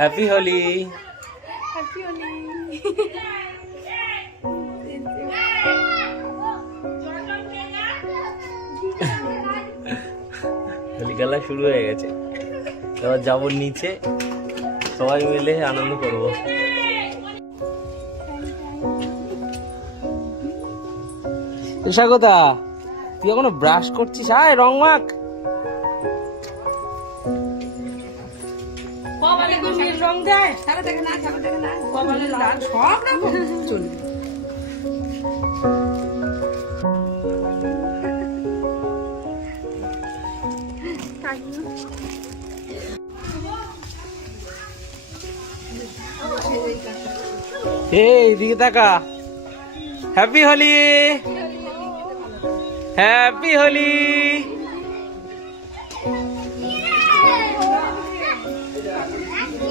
Happy Holi. Happy Holi. Holi খেলা শুরু হয়ে গেছে, এবার যাবো নিচে, সবাই মিলে আনন্দ করবো। স্বাগতা, তুই এখনো ব্রাশ করছিস? আয় রং মাখ। রং দেয় সব রকম চলবে। এইদিকে তাকা। Happy Holi, happy Holi.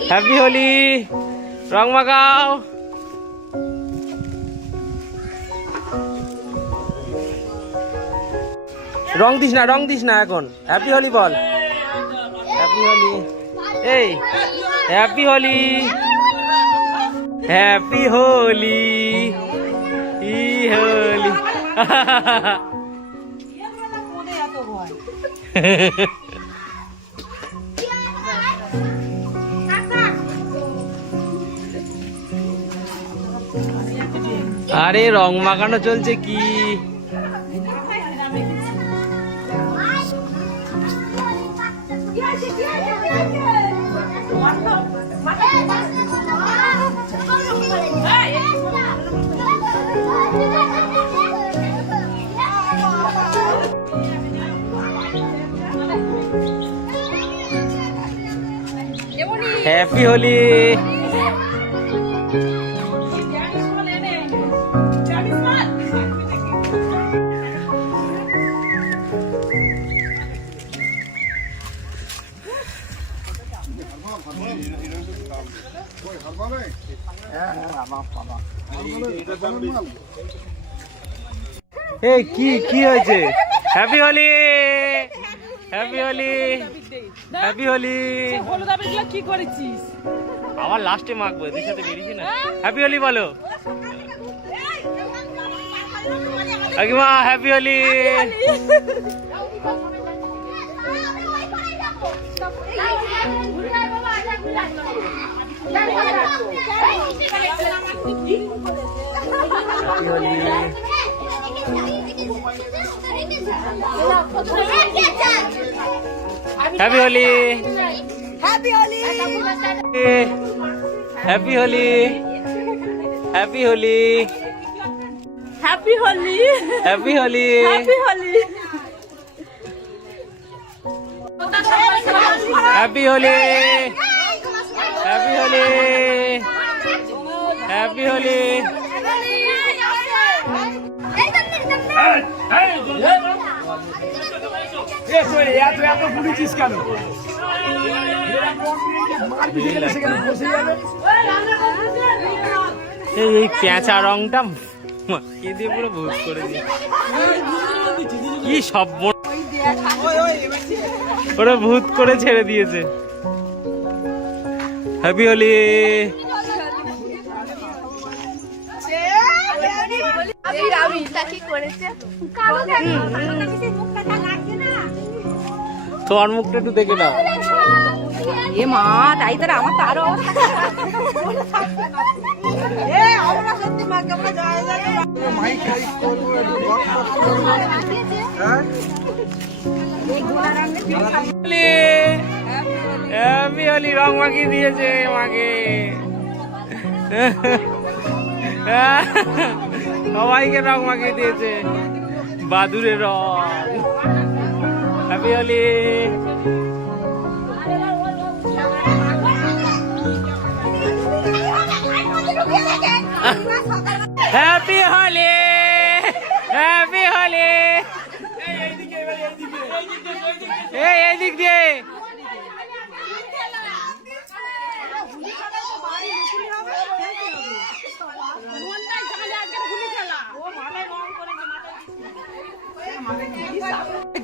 Happy Holi, রং মাখাও। রং দিস না, রং দিস না এখন। হ্যাপি হোলি বল। হ্যাপি হোলি। এই হ্যাপি হোলি, হ্যাপি হোলি, ই হোলি। আরে রং মাখানো চলছে কি? হ্যাপি হোলি। এই কি কি হয়েছে? Happy Holi, happy Holi, happy Holi. হলুদ আবির কি করেছিস? আবার লাস্টে মাখবো, এদের সাথে বেরিয়েছি না। হ্যাপি হোলি বলো কাকিমা, happy Holi. Happy Holi, happy Holi. Happy Holi, happy Holi, happy Holi. Happy Holi, happy Holi. Happy Holi, happy Holi, happy Holi. এই পেঁচা রংটা মাখিয়ে দিয়ে পুরো ভূত করে দিয়ে কি সব ওরা ভূত করে ছেড়ে দিয়েছে। হ্যাপি হোলি। তোমার মুখটা একটু দেখে নাও। এ মা, তাই তারা আমার তো আরো হ্যাপি হোলি, রং মাখিয়ে দিয়েছে মাকে। সবাইকে রং মাখিয়ে দিয়েছে, বাদুরের রং। Happy Holi. Happy Holi, happy Holi. এই দিক দিয়ে।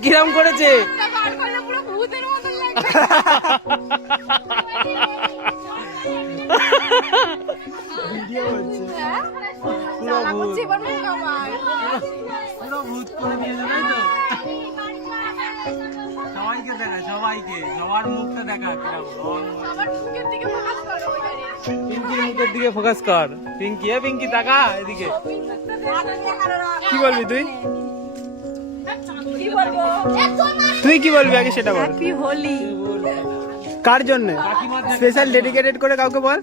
কিরম করেছে? ভূত করে দিয়েছে তাই তো? সবাইকে দেখা, সবাইকে, সবার মুখটা দেখা কিরকম। পিঙ্কি মুখের দিকে ফোকাস কর। পিঙ্কি, এ পিঙ্কি তাকা এদিকে। কি বলবি তুই? তুই কি বলবি আগে সেটা বল। হ্যাপি হোলি। কার জন্য স্পেশাল ডেডিকেটেড করে কাউকে বল।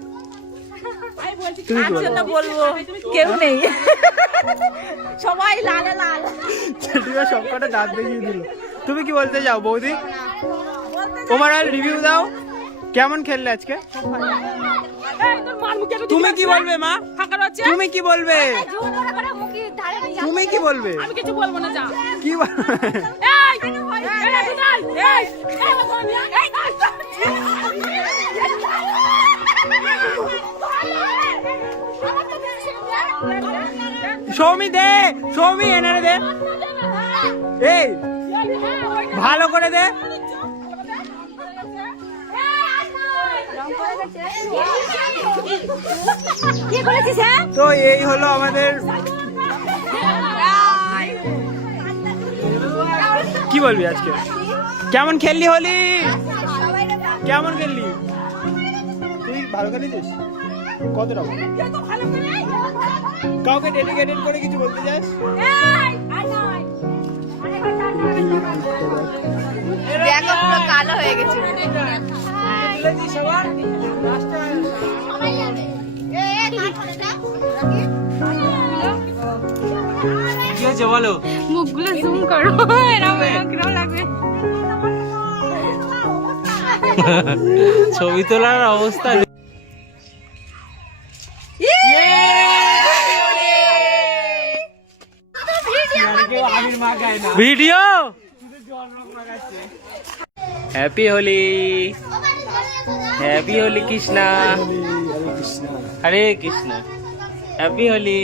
তুমি কি জন্য বলবো? বলবো কেউ নেই, সবাই লালে লাল। সেটিও সবকটা দাঁত দেখিয়ে দিল। তুমি কি বলতে যাও বৌদি? ওভারঅল রিভিউ দাও, কেমন খেললে আজকে? তুমি কি বলবে মা? তুমি কি বলবে? তুমি কি বলবে? আমি কিছু বলবো না, যা। কি বলবে? সৌমি দে, সৌমি এনে দে, এই ভালো করে দে। তো এই হলো আমাদের, কি বলবি আজকে? কেমন খেললি হোলি? কেমন খেললি? তুই ভালো খেলেছিস? কতটা ভালো? কাউকে ডেডিকেটেড করে কিছু বলতে চাস? দেখো পুরো কালো হয়ে গেছে। কি হয়েছে বলো? মুখগুলো জুম করো, এরকম লাগবে। ছবি তোলার অবস্থা। Video happy Holi, happy Holi Krishna, Hare Krishna, happy Holi.